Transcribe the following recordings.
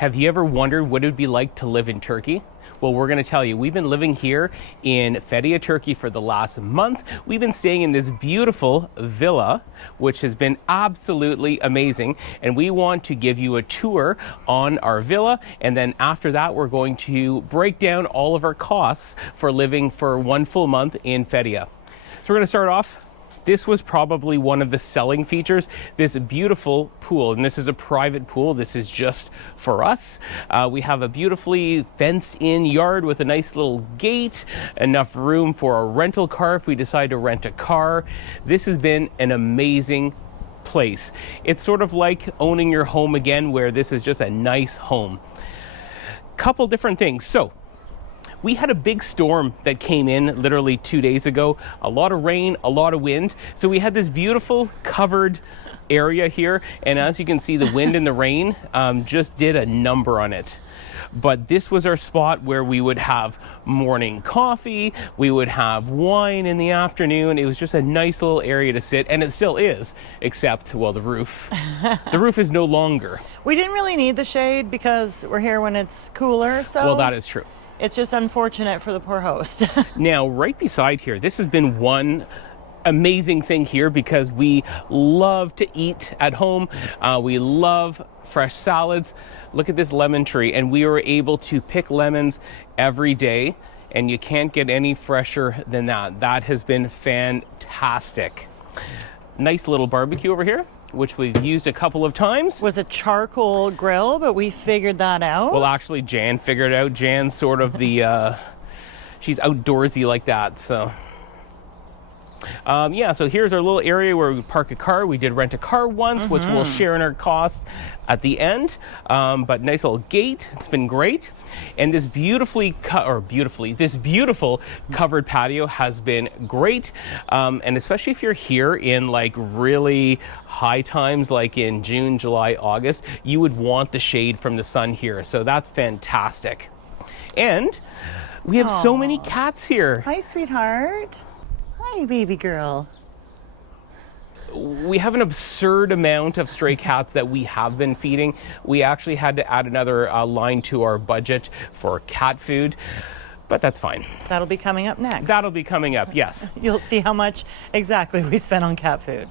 Have you ever wondered what it would be like to live in Turkey? Well, we're going to tell you. We've been living here in FETHIYE, Turkey for the last month. We've been staying in this beautiful villa, which has been absolutely amazing. And we want to give you a tour on our villa. And then after that, we're going to break down all of our costs for living for 1 full month in FETHIYE. So we're going to start off. This was probably one of the selling features, this beautiful pool. And this is a private pool. This is just for us. We have a beautifully fenced in yard with a nice little gate, enough room for a rental car if we decide to rent a car. This has been an amazing place. It's sort of like owning your home again, where this is just a nice home. Couple different things. So we had a big storm that came in literally 2 days ago. A lot of rain, a lot of wind. So we had this beautiful covered area here. And as you can see, the wind and the rain just did a number on it. But this was our spot where we would have morning coffee. We would have wine in the afternoon. It was just a nice little area to sit. And it still is, except, well, the roof. The roof is no longer. We didn't really need the shade because we're here when it's cooler. So well, that is true. It's just unfortunate for the poor host. Now, right beside here, this has been one amazing thing here because we love to eat at home. We love fresh salads. Look at this lemon tree, and we were able to pick lemons every day, and you can't get any fresher than that. That has been fantastic. Nice little barbecue over here, which we've used a couple of times. Was a charcoal grill, but we figured that out. Well, actually, Jan figured it out. Jan's sort of the, she's outdoorsy like that, so. Yeah, so here's our little area where we park a car. We did rent a car once, which we'll share in our costs at the end. But nice little gate. It's been great. And this beautiful covered patio has been great. And especially if you're here in like really high times, like in June, July, August, you would want the shade from the sun here. So that's fantastic. And we have so many cats here. Hi, sweetheart. Hi, baby girl. We have an absurd amount of stray cats that we have been feeding. We actually had to add another line to our budget for cat food, but that's fine. That'll be coming up next. That'll be coming up, yes. You'll see how much exactly we spent on cat food.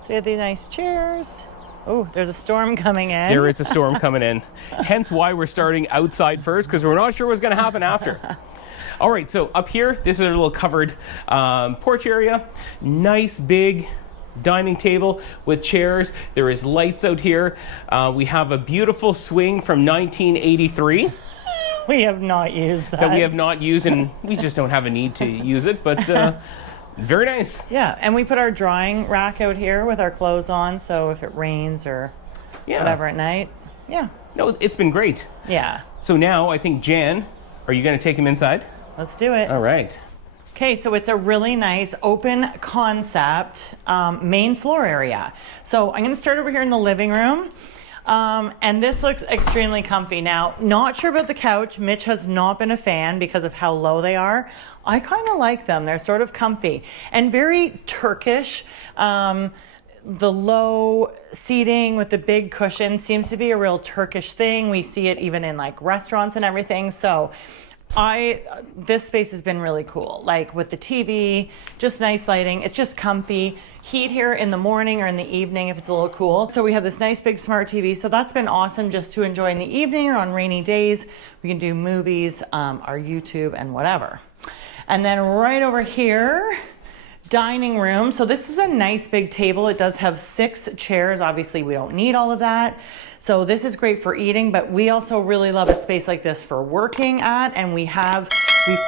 So we have these nice chairs. Oh, there's a storm coming in. There is a storm coming in. Hence why we're starting outside first, because we're not sure what's going to happen after. All right, so up here, this is a little covered porch area. Nice big dining table with chairs. There is lights out here. We have a beautiful swing from 1983. We have not used that. That we have not used, and we just don't have a need to use it, but very nice. Yeah, and we put our drying rack out here with our clothes on, so if it rains or whatever at night, No, it's been great. Yeah. So now I think, Jan, are you going to take him inside? Let's do it. All right. Okay, so it's a really nice open concept main floor area. So I'm going to start over here in the living room. And this looks extremely comfy. Now, not sure about the couch. Mitch has not been a fan because of how low they are. I kind of like them. They're sort of comfy and very Turkish. The low seating with the big cushion seems to be a real Turkish thing. We see it even in like restaurants and everything. So this space has been really cool, like with the TV, just nice lighting. It's just comfy. Heat here in the morning or in the evening if it's a little cool. So we have this nice big smart TV. So that's been awesome just to enjoy in the evening or on rainy days. We can do movies, our YouTube and whatever. And then right over here, dining room. So this is a nice big table. It does have 6 chairs. Obviously we don't need all of that. So this is great for eating, but we also really love a space like this for working at, and we've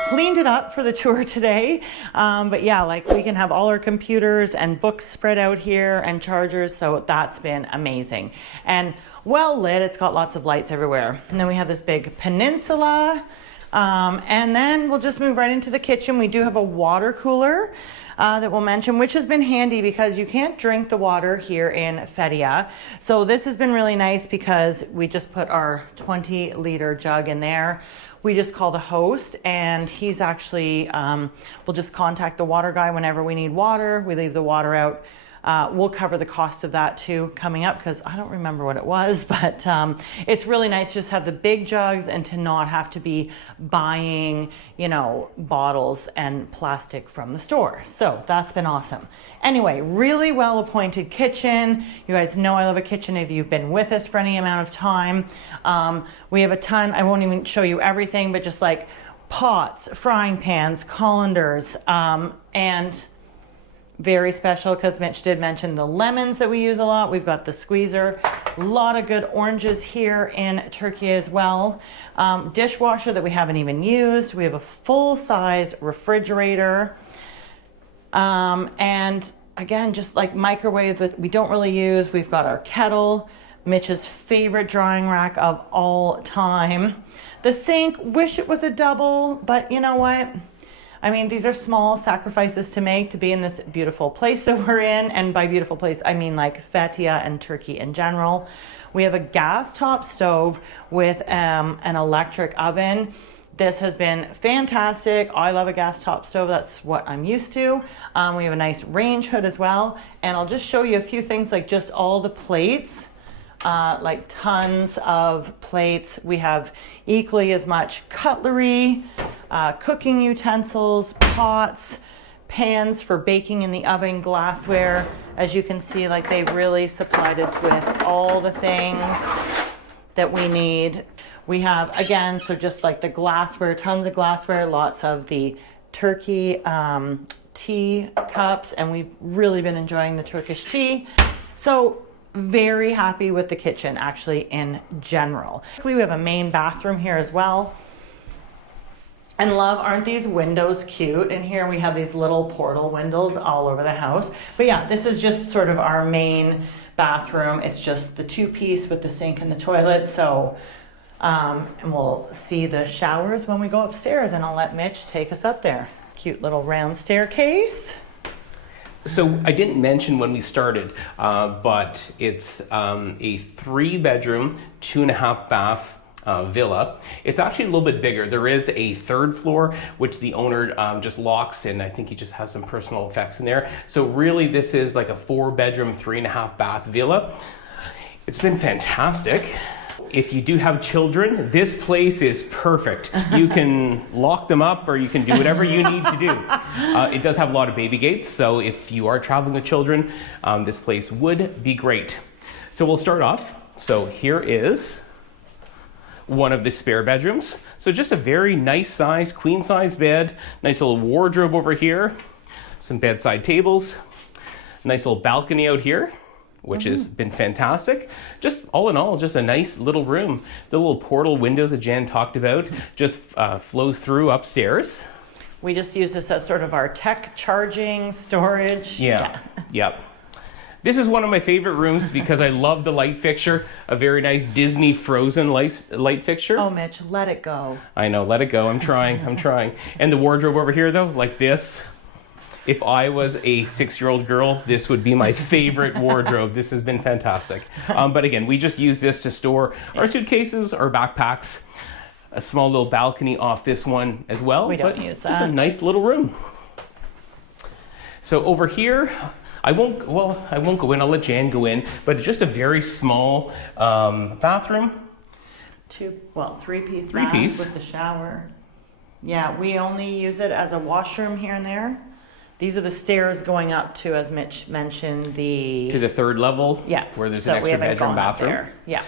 cleaned it up for the tour today. But yeah, like we can have all our computers and books spread out here and chargers. So that's been amazing and well lit. It's got lots of lights everywhere. And then we have this big peninsula. And then we'll just move right into the kitchen. We do have a water cooler that we'll mention, which has been handy because you can't drink the water here in FETHIYE. So this has been really nice because we just put our 20-liter jug in there. We just call the host and he's actually, we'll just contact the water guy whenever we need water. We leave the water out We'll cover the cost of that too coming up, because I don't remember what it was, but it's really nice to just have the big jugs and to not have to be buying, you know, bottles and plastic from the store. So that's been awesome. Anyway, really well appointed kitchen. You guys know I love a kitchen if you've been with us for any amount of time. We have a ton, I won't even show you everything, but just like pots, frying pans, colanders, and very special because Mitch did mention the lemons that we use a lot. We've got the squeezer, a lot of good oranges here in Turkey as well. Dishwasher that we haven't even used. We have a full-size refrigerator. And again, just like microwave that we don't really use. We've got our kettle, Mitch's favorite drying rack of all time. The sink, wish it was a double, but you know what? I mean, these are small sacrifices to make to be in this beautiful place that we're in. And by beautiful place, I mean like Fethiye and Turkey in general. We have a gas top stove with an electric oven. This has been fantastic. I love a gas top stove. That's what I'm used to. We have a nice range hood as well. And I'll just show you a few things, like just all the plates. Like tons of plates. We have equally as much cutlery, cooking utensils, pots, pans for baking in the oven, glassware. As you can see, like they've really supplied us with all the things that we need. We have, again, so just like the glassware, tons of glassware, lots of the Turkey tea cups, and we've really been enjoying the Turkish tea. So very happy with the kitchen actually in general. We have a main bathroom here as well. And love, aren't these windows cute? And here we have these little portal windows all over the house. But yeah, this is just sort of our main bathroom. It's just the two-piece with the sink and the toilet. So, and we'll see the showers when we go upstairs, and I'll let Mitch take us up there. Cute little round staircase. So I didn't mention when we started, but it's a 3-bedroom, 2.5 bath villa. It's actually a little bit bigger. There is a 3rd floor, which the owner just locks, and I think he just has some personal effects in there. So really this is like a 4-bedroom, 3.5 bath villa. It's been fantastic. If you do have children, this place is perfect. You can lock them up, or you can do whatever you need to do. It does have a lot of baby gates, so if you are traveling with children, this place would be great. So we'll start off. So here is one of the spare bedrooms. So just a very nice size, queen size bed, nice little wardrobe over here, some bedside tables, nice little balcony out here, which has been fantastic. Just all in all, just a nice little room. The little portal windows that Jan talked about just flows through upstairs. We just use this as sort of our tech charging storage. Yeah. This is one of my favorite rooms because I love the light fixture, a very nice Disney Frozen light fixture. Oh, Mitch, let it go. I know, let it go. I'm trying. And the wardrobe over here though, like this. If I was a 6-year-old girl, this would be my favorite wardrobe. This has been fantastic. But again, we just use this to store our suitcases, our backpacks, a small little balcony off this one as well. We don't use that. Just a nice little room. So over here, I won't go in, I'll let Jan go in, but it's just a very small bathroom. 3-piece Three-piece with the shower. Yeah, we only use it as a washroom here and there. These are the stairs going up to, as Mitch mentioned, to the 3rd level. Yeah. Where there's an extra bedroom bathroom. Yeah.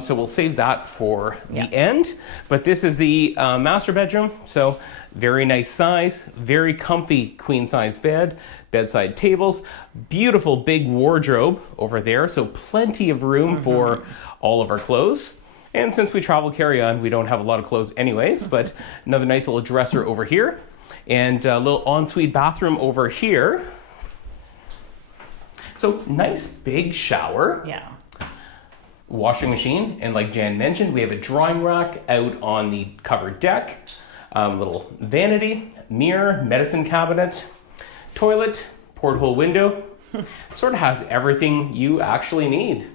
So we'll save that for the end. But this is the master bedroom. So very nice size, very comfy queen size bed, bedside tables, beautiful big wardrobe over there. So plenty of room for all of our clothes. And since we travel carry-on, we don't have a lot of clothes anyways, but another nice little dresser over here. And a little ensuite bathroom over here. So nice big shower. Yeah. Washing machine. And like Jan mentioned, we have a drying rack out on the covered deck. Little vanity, mirror, medicine cabinet, toilet, porthole window. Sort of has everything you actually need.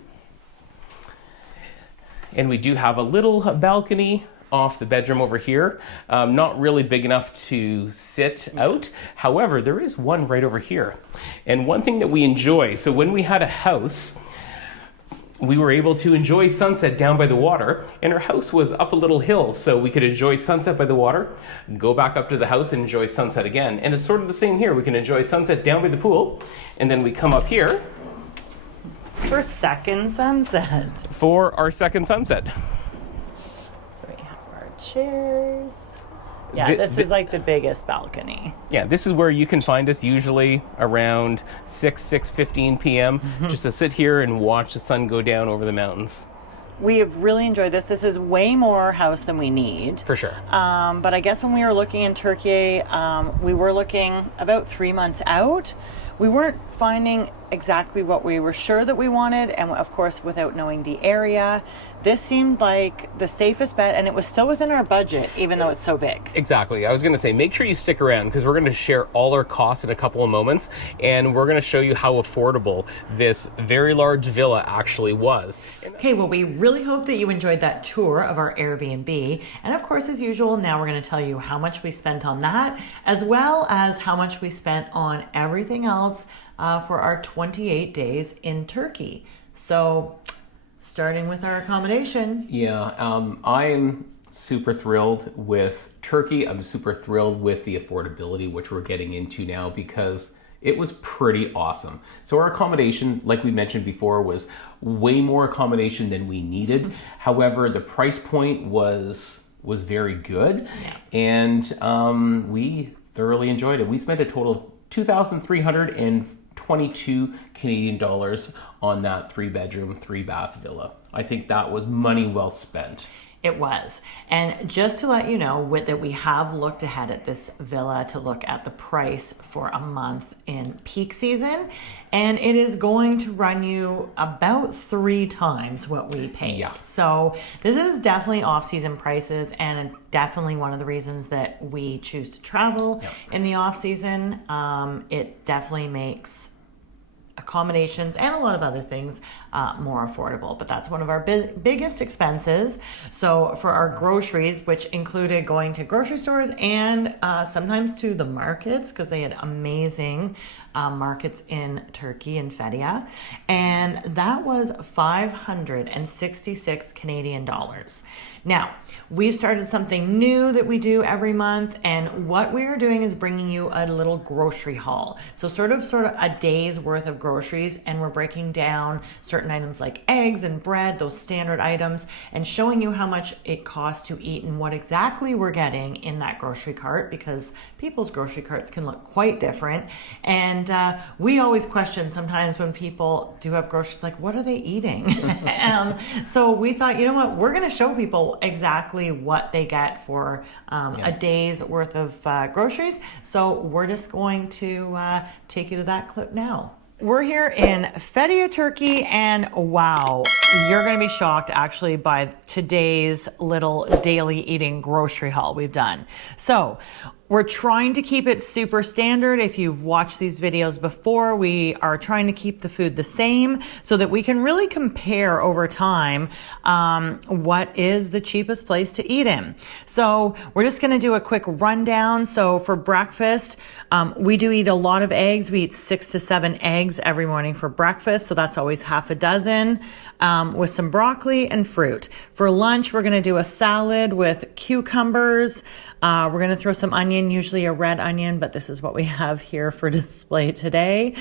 And we do have a little balcony off the bedroom over here. Not really big enough to sit out. However, there is one right over here. And one thing that we enjoy, so when we had a house, we were able to enjoy sunset down by the water, and our house was up a little hill, so we could enjoy sunset by the water, go back up to the house and enjoy sunset again. And it's sort of the same here. We can enjoy sunset down by the pool, and then we come up here For second sunset. for our second sunset. So we have our chairs. Yeah, this is like the biggest balcony. Yeah, this is where you can find us usually around 6:15 p.m. just to sit here and watch the sun go down over the mountains. We have really enjoyed this. This is way more house than we need. For sure. But I guess when we were looking in Turkey, we were looking about 3 months out. We weren't finding exactly what we were sure that we wanted, and of course, without knowing the area, this seemed like the safest bet, and it was still within our budget, even though it's so big. Exactly. I was going to say, make sure you stick around because we're going to share all our costs in a couple of moments, and we're going to show you how affordable this very large villa actually was. Okay, well, we really hope that you enjoyed that tour of our Airbnb. And of course, as usual, now we're going to tell you how much we spent on that, as well as how much we spent on everything else for our 28 days in Turkey. So, starting with our accommodation. Yeah, I'm super thrilled with Turkey. I'm super thrilled with the affordability, which we're getting into now, because it was pretty awesome. So our accommodation, like we mentioned before, was way more accommodation than we needed. However, the price point was very good, and we thoroughly enjoyed it. We spent a total of 2,322 Canadian dollars on that 3-bedroom, 3-bath villa. I think that was money well spent. It was. And just to let you know that we have looked ahead at this villa to look at the price for a month in peak season, and it is going to run you about 3 times what we paid. Yeah. So this is definitely off-season prices, and definitely one of the reasons that we choose to travel in the off-season. It definitely makes accommodations and a lot of other things more affordable, but that's one of our biggest expenses. So for our groceries, which included going to grocery stores and sometimes to the markets, because they had amazing markets in Turkey and FETHIYE, and that was 566 Canadian dollars. Now, we've started something new that we do every month, and what we are doing is bringing you a little grocery haul. So sort of a day's worth of groceries, and we're breaking down certain items like eggs and bread, those standard items, and showing you how much it costs to eat and what exactly we're getting in that grocery cart, because people's grocery carts can look quite different. And we always question sometimes when people do have groceries, like, what are they eating? So we thought, you know what, we're going to show people exactly what they get for a day's worth of groceries. So we're just going to take you to that clip now. We're here in FETHIYE, Turkey, and wow, you're going to be shocked actually by today's little daily eating grocery haul we've done. So we're trying to keep it super standard. If you've watched these videos before, we are trying to keep the food the same so that we can really compare over time what is the cheapest place to eat in. So we're just going to do a quick rundown. So for breakfast, we do eat a lot of eggs. We eat 6 to 7 eggs every morning for breakfast. So that's always half a dozen with some broccoli and fruit. For lunch, we're going to do a salad with cucumbers. We're going to throw some onion, usually a red onion, but this is what we have here for display today.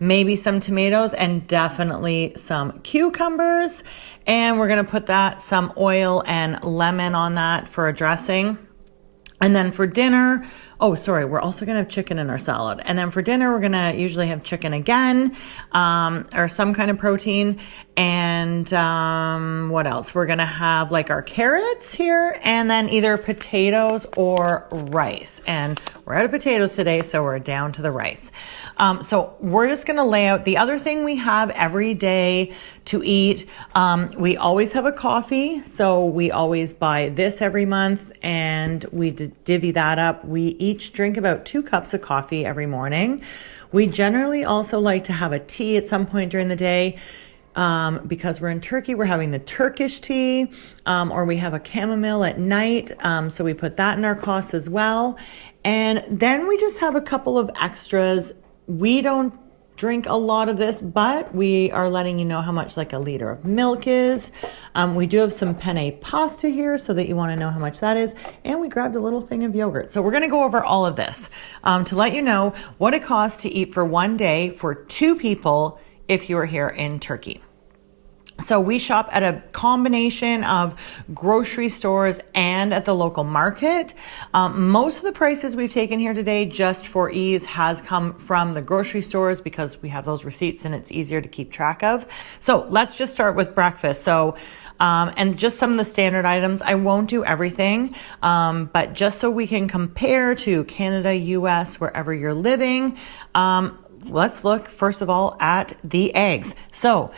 Maybe some tomatoes and definitely some cucumbers. And we're going to put some oil and lemon on that for a dressing. And then for dinner, we're also going to have chicken in our salad. And then for dinner, we're going to usually have chicken again, or some kind of protein. And what else? We're going to have like our carrots here, and then either potatoes or rice. And we're out of potatoes today, so we're down to the rice. So we're just going to lay out the other thing we have every day to eat. We always have a coffee. So we always buy this every month, and we divvy that up. We each drink about 2 cups of coffee every morning. We generally also like to have a tea at some point during the day. Because we're in Turkey, we're having the Turkish tea, or we have a chamomile at night. So we put that in our costs as well. And then we just have a couple of extras. We don't drink a lot of this, but we are letting you know how much like a liter of milk is. We do have some penne pasta here so that you want to know how much that is. And we grabbed a little thing of yogurt. So we're going to go over all of this to let you know what it costs to eat for one day for 2 people if you are here in Turkey. So we shop at a combination of grocery stores and at the local market. Most of the prices we've taken here today, just for ease, has come from the grocery stores because we have those receipts and it's easier to keep track of. So let's just start with breakfast. So, and just some of the standard items. I won't do everything, but just so we can compare to Canada, US, wherever you're living, let's look first of all at the eggs. So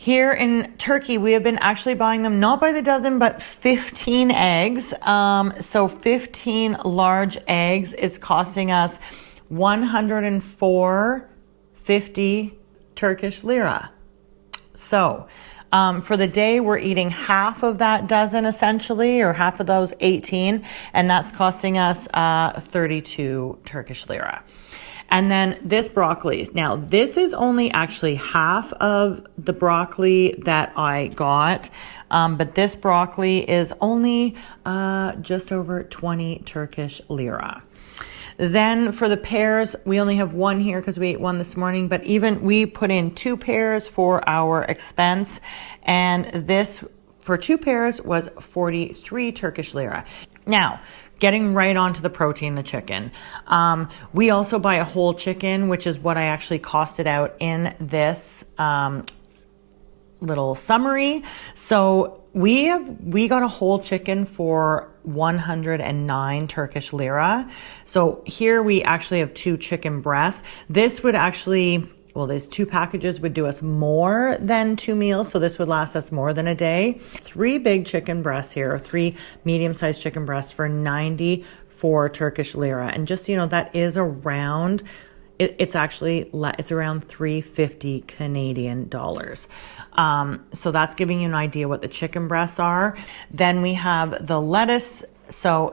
here in Turkey, we have been actually buying them not by the dozen, but 15 eggs. So 15 large eggs is costing us 104.50 Turkish lira. So for the day, we're eating half of that dozen essentially, or half of those 18, and that's costing us 32 Turkish lira. And then this broccoli. Now, this is only actually half of the broccoli that I got, but this broccoli is only just over 20 Turkish lira. Then for the pears, we only have one here because we ate one this morning, but even we put in 2 pears for our expense, and this for 2 pears was 43 Turkish lira. Now, getting right onto the protein, the chicken. We also buy a whole chicken, which is what I actually costed out in this little summary. So we got a whole chicken for 109 Turkish lira. So here we actually have 2 chicken breasts. This would actually, well, these 2 packages would do us more than 2 meals, so this would last us more than a day. 3 big chicken breasts here, 3 medium-sized chicken breasts for 94 Turkish lira. And just so you know, that is around, it's around 350 Canadian dollars. So that's giving you an idea what the chicken breasts are. Then we have the lettuce. So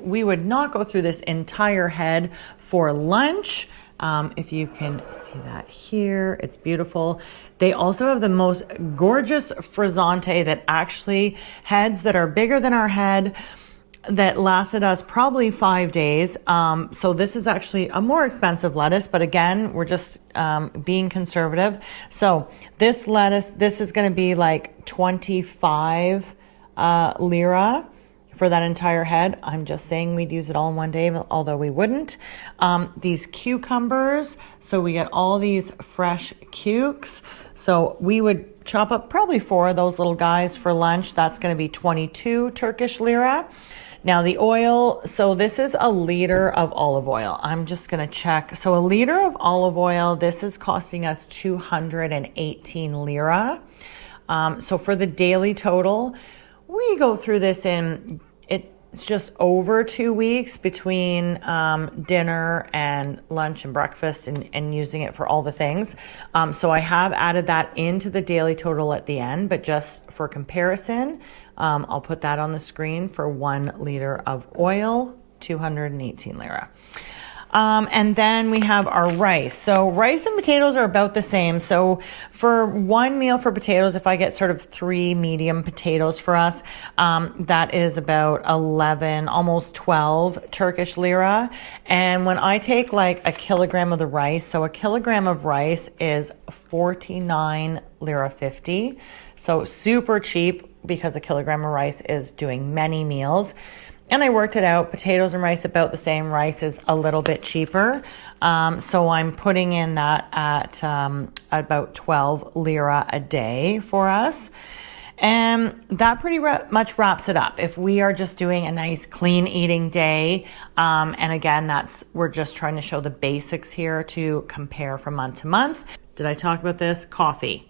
we would not go through this entire head for lunch. If you can see that here, it's beautiful. They also have the most gorgeous frizzante that actually heads that are bigger than our head that lasted us probably 5 days. So this is actually a more expensive lettuce, but again, we're just being conservative. So this lettuce, this is going to be like 25 lira for that entire head. I'm just saying we'd use it all in one day, although we wouldn't. These cucumbers, so we get all these fresh cukes. So we would chop up probably 4 of those little guys for lunch. That's going to be 22 Turkish lira. Now the oil, so this is a liter of olive oil. I'm just going to check. So a liter of olive oil, this is costing us 218 lira. So for the daily total, we go through this it's just over 2 weeks between dinner and lunch and breakfast and using it for all the things. So I have added that into the daily total at the end, but just for comparison, I'll put that on the screen for 1 liter of oil, 218 lira. And then we have our rice. So rice and potatoes are about the same. So for 1 meal for potatoes, if I get sort of 3 medium potatoes for us, that is about 11, almost 12 Turkish lira. And when I take like a kilogram of the rice, so a kilogram of rice is 49 lira 50. So super cheap because a kilogram of rice is doing many meals. And I worked it out, potatoes and rice about the same, rice is a little bit cheaper. So I'm putting in that at about 12 lira a day for us. And that pretty much wraps it up. If we are just doing a nice clean eating day, and again, we're just trying to show the basics here to compare from month to month. Did I talk about this? Coffee.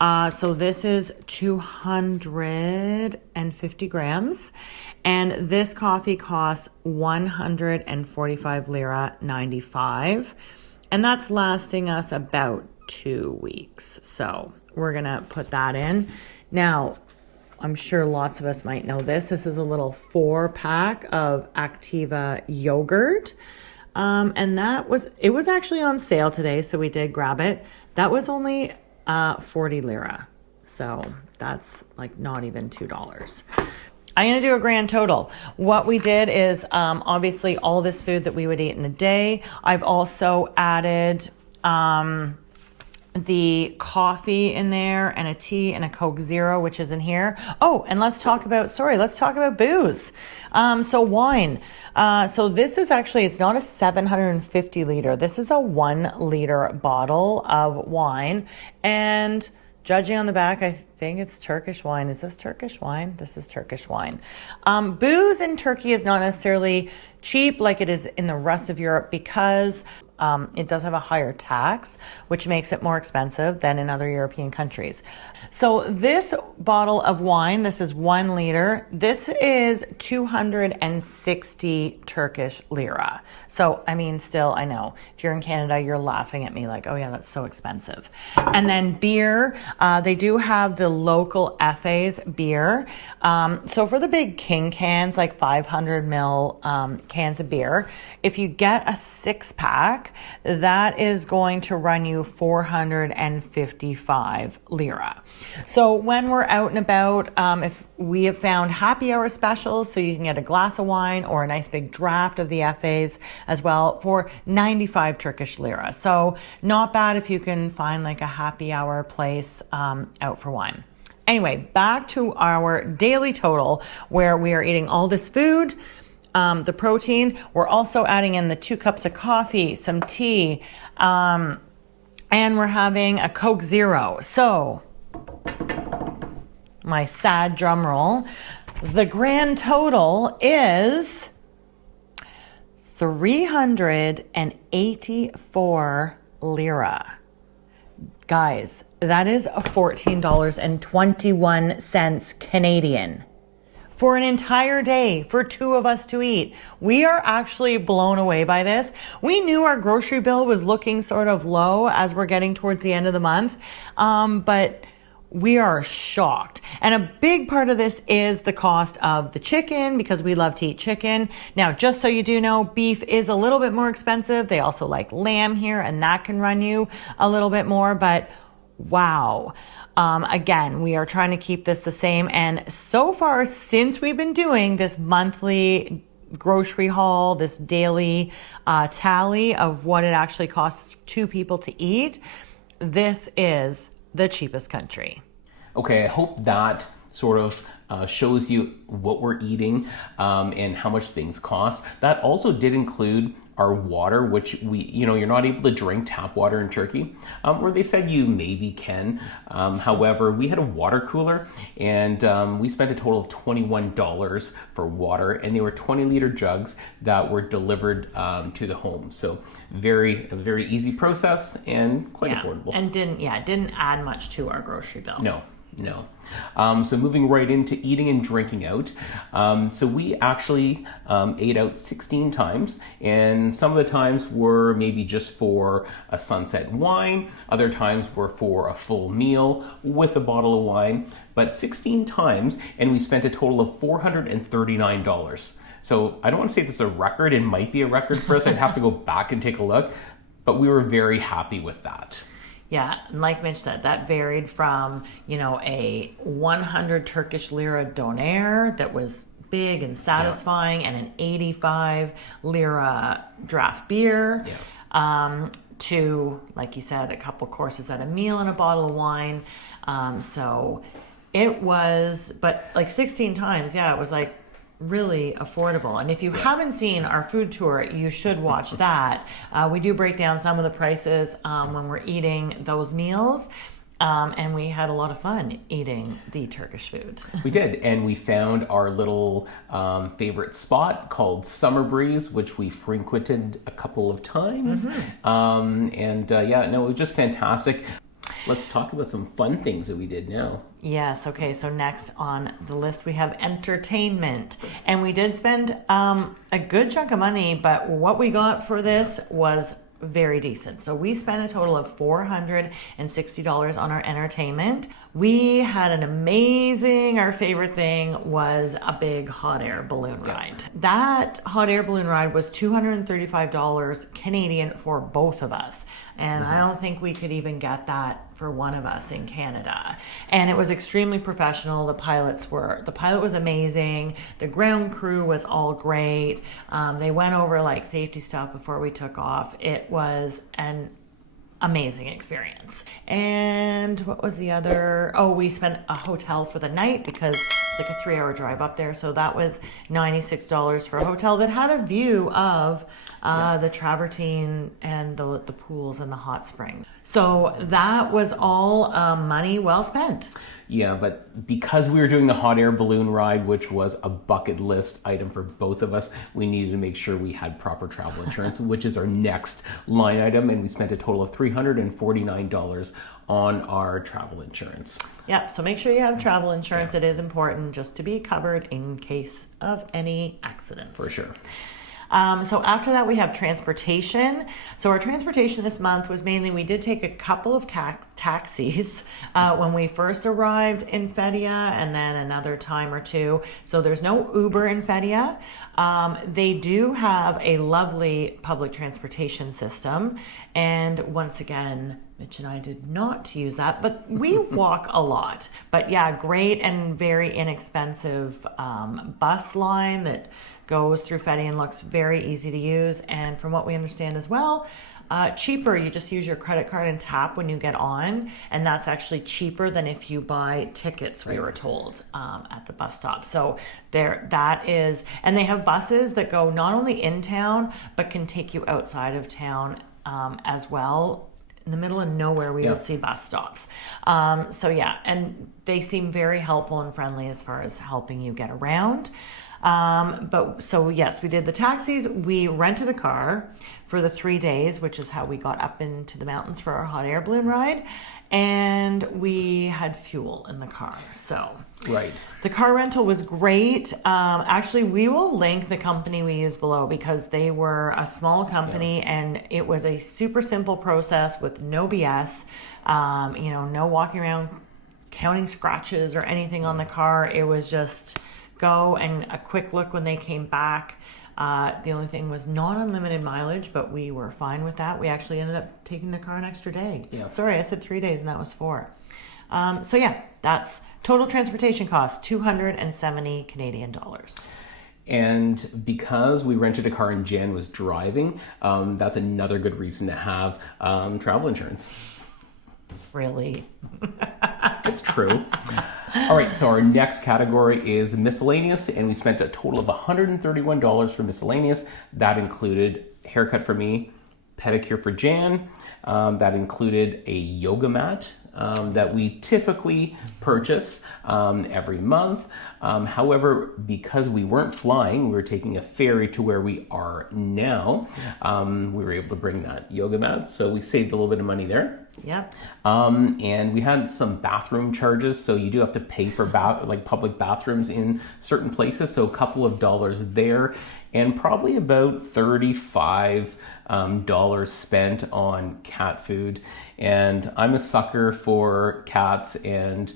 So this is 250 grams, and this coffee costs 145 lira 95, and that's lasting us about 2 weeks. So we're gonna put that in. Now, I'm sure lots of us might know this. This is a little 4-pack of Activa yogurt. And it was actually on sale today, so we did grab it. That was only 40 lira. So that's like not even $2. I'm going to do a grand total. What we did is obviously all this food that we would eat in a day. I've also added the coffee in there and a tea and a Coke Zero, which is in here. Oh, and let's talk about booze. So wine. So this is actually, it's not a 750 liter. This is a 1 liter bottle of wine. And judging on the back, I think it's Turkish wine. Is this Turkish wine? This is Turkish wine. Booze in Turkey is not necessarily cheap like it is in the rest of Europe because it does have a higher tax, which makes it more expensive than in other European countries. So this bottle of wine, this is 1 liter. This is 260 Turkish lira. So, I mean, still, I know if you're in Canada, you're laughing at me like, oh yeah, that's so expensive. And then beer, they do have the local FA's beer. So for the big king cans, like 500 ml cans of beer, if you get a 6-pack, that is going to run you 455 lira. So when we're out and about, if we have found happy hour specials, so you can get a glass of wine or a nice big draft of the FAs as well for 95 Turkish lira. So not bad if you can find like a happy hour place out for wine. Anyway, back to our daily total where we are eating all this food. The protein, we're also adding in the 2 cups of coffee, some tea, and we're having a Coke Zero. So, my sad drum roll, the grand total is 384 lira. Guys, that is $14.21 Canadian. For an entire day, for 2 of us to eat. We are actually blown away by this. We knew our grocery bill was looking sort of low as we're getting towards the end of the month, but we are shocked. And a big part of this is the cost of the chicken because we love to eat chicken. Now, just so you do know, beef is a little bit more expensive. They also like lamb here, and that can run you a little bit more, but wow. Again, we are trying to keep this the same. And so far, since we've been doing this monthly grocery haul, this daily tally of what it actually costs 2 people to eat, this is the cheapest country. Okay, I hope that sort of shows you what we're eating and how much things cost. That also did include our water, which you're not able to drink tap water in Turkey, where they said you maybe can. However, we had a water cooler and we spent a total of $21 for water, and they were 20-liter jugs that were delivered to the home. So a very easy process and quite affordable. And didn't add much to our grocery bill. No. So moving right into eating and drinking out. So we actually ate out 16 times, and some of the times were maybe just for a sunset wine. Other times were for a full meal with a bottle of wine, but 16 times, and we spent a total of $439. So I don't want to say this is a record. It might be a record for us. I'd have to go back and take a look, but we were very happy with that. Yeah, and like Mitch said, that varied from, a 100 Turkish lira doner that was big and satisfying, and an 85 lira draft beer, to, like you said, a couple courses at a meal and a bottle of wine. So it was, but like 16 times, it was like really affordable. And if you haven't seen our food tour, you should watch that. We do break down some of the prices when we're eating those meals. And we had a lot of fun eating the Turkish food. We did, and we found our little favorite spot called Summer Breeze, which we frequented a couple of times. Mm-hmm. It was just fantastic. Let's talk about some fun things that we did now. Yes, okay, so next on the list we have entertainment. And we did spend a good chunk of money, but what we got for this was very decent. So we spent a total of $460 on our entertainment. We had an amazing, our favorite thing was a big hot air balloon ride. That hot air balloon ride was $235 Canadian for both of us. And I don't think we could even get that for one of us in Canada. And it was extremely professional. The pilot was amazing. The ground crew was all great. They went over like safety stuff before we took off. It was an amazing experience. And what was the other? Oh, we spent a hotel for the night because it's like a 3-hour drive up there. So that was $96 for a hotel that had a view of the travertine and the pools and the hot springs. So that was all money well spent. Yeah, but because we were doing the hot air balloon ride, which was a bucket list item for both of us, we needed to make sure we had proper travel insurance, which is our next line item. And we spent a total of $349 on our travel insurance. Yep, so make sure you have travel insurance. It is important just to be covered in case of any accidents. For sure. So after that, we have transportation. So our transportation this month was mainly, we did take a couple of taxis when we first arrived in FETHIYE, and then another time or two. So there's no Uber in FETHIYE. They do have a lovely public transportation system. And once again, Mitch and I did not use that, but we walk a lot. But yeah, great and very inexpensive bus line that goes through FETHIYE and looks very easy to use. And from what we understand as well, cheaper. You just use your credit card and tap when you get on, and that's actually cheaper than if you buy tickets, we were told, at the bus stop. So that is, and they have buses that go not only in town, but can take you outside of town as well. In the middle of nowhere, we would see bus stops. So yeah, and they seem very helpful and friendly as far as helping you get around. But so yes, we did the taxis. We rented a car for the 3 days, which is how we got up into the mountains for our hot air balloon ride. And we had fuel in the car. So right. The car rental was great. Actually, we will link the company we used below because they were a small company and it was a super simple process with no BS, no walking around counting scratches or anything on the car. It was just go and a quick look when they came back. The only thing was not unlimited mileage, but we were fine with that. We actually ended up taking the car an extra day. Yeah. Sorry, I said 3 days and that was 4. So yeah, that's total transportation cost, 270 Canadian dollars. And because we rented a car and Jan was driving, that's another good reason to have travel insurance. Really? It's true. All right, so our next category is miscellaneous, and we spent a total of $131 for miscellaneous. That included haircut for me, pedicure for Jan. That included a yoga mat that we typically purchase every month. However, because we weren't flying, we were taking a ferry to where we are now, we were able to bring that yoga mat, so we saved a little bit of money there. Yep. And we had some bathroom charges, so you do have to pay for public bathrooms in certain places, so a couple of dollars there, and probably about $35 spent on cat food. And I'm a sucker for cats, and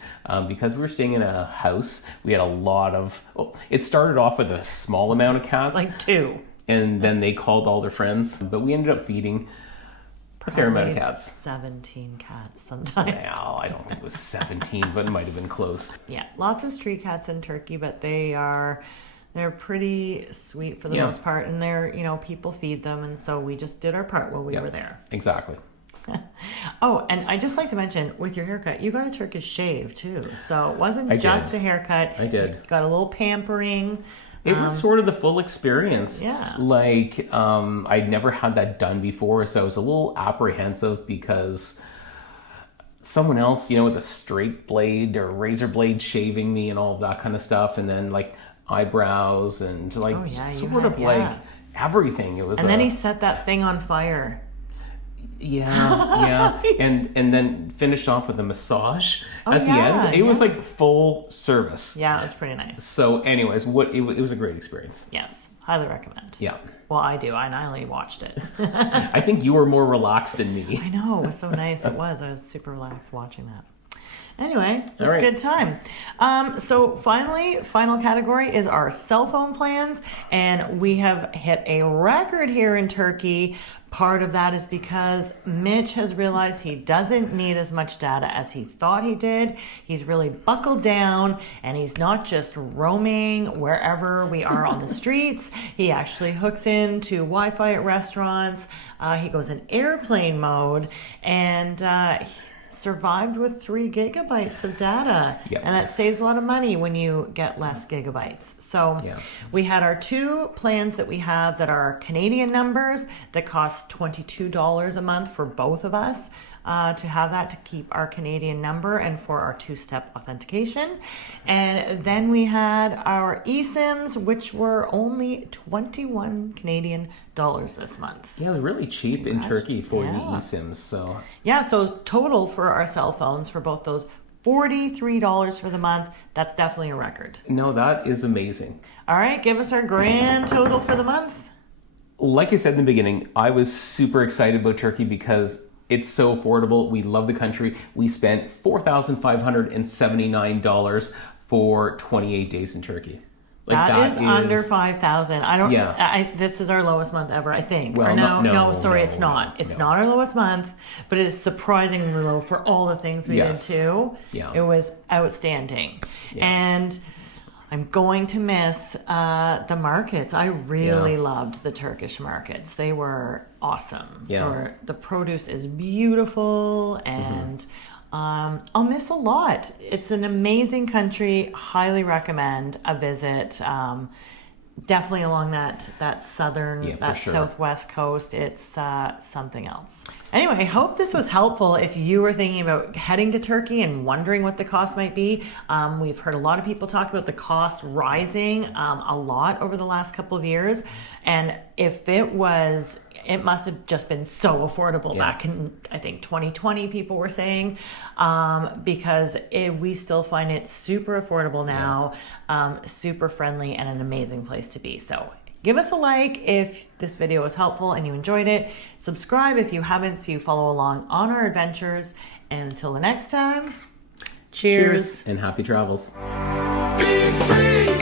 because we were staying in a house, we had a lot of, it started off with a small amount of cats. Like 2. And then they called all their friends, but we ended up feeding a fair amount of cats. 17 cats sometimes. Well, I don't think it was 17, but it might have been close. Yeah, lots of street cats in Turkey, but they're pretty sweet for the most part, and people feed them, and so we just did our part while we were there. Exactly. Oh, and I'd just like to mention, with your haircut, you got a Turkish shave too. So it wasn't just a haircut. I did. You got a little pampering. It was sort of the full experience. Yeah. I'd never had that done before, so I was a little apprehensive because someone else, with a straight blade or razor blade shaving me and all of that kind of stuff, and then eyebrows and everything. It was. And then he set that thing on fire. Yeah. And then finished off with a massage at the yeah, end. It was like full service. Yeah, it was pretty nice. So anyways, it was a great experience. Yes, highly recommend. Yeah. Well, I do. I only watched it. I think you were more relaxed than me. I know. It was so nice. It was. I was super relaxed watching that. Anyway, it was All right. a good time. So final category is our cell phone plans. And we have hit a record here in Turkey. Part of that is because Mitch has realized he doesn't need as much data as he thought he did. He's really buckled down, and he's not just roaming wherever we are on the streets. He actually hooks into Wi-Fi at restaurants. He goes in airplane mode, and he survived with 3 gigabytes of data. Yep. And that saves a lot of money when you get less gigabytes. So we had our 2 plans that we have that are Canadian numbers that cost $22 a month for both of us to have that to keep our Canadian number and for our 2-step authentication. And then we had our eSIMs, which were only 21 Canadian dollars this month. Yeah, it was really cheap in Turkey for the Yeah. eSIMs. So Yeah, so total for our cell phones for both those, $43 for the month. That's definitely a record. no, that is amazing. All right, give us our grand total for the month. Like I said in the beginning, I was super excited about Turkey because it's so affordable. We love the country. We spent $4,579 for 28 days in Turkey. That is under 5,000. I don't. Yeah. This is our lowest month ever, I think. Well, or no, sorry, it's not. It's not our lowest month, but it is surprisingly low for all the things we did too. Yeah. It was outstanding, Yeah. and I'm going to miss the markets. I really loved the Turkish markets. They were awesome. Yeah. The produce is beautiful, and I'll miss a lot. It's an amazing country. Highly recommend a visit. Definitely along that southern, southwest coast. It's something else. Anyway, I hope this was helpful if you were thinking about heading to Turkey and wondering what the cost might be. We've heard a lot of people talk about the cost rising a lot over the last couple of years. And if it must have just been so affordable back in, I think, 2020, people were saying, because we still find it super affordable now, super friendly, and an amazing place to be. So give us a like if this video was helpful and you enjoyed it. Subscribe if you haven't so you follow along on our adventures. And until the next time, cheers. And happy travels. Be free.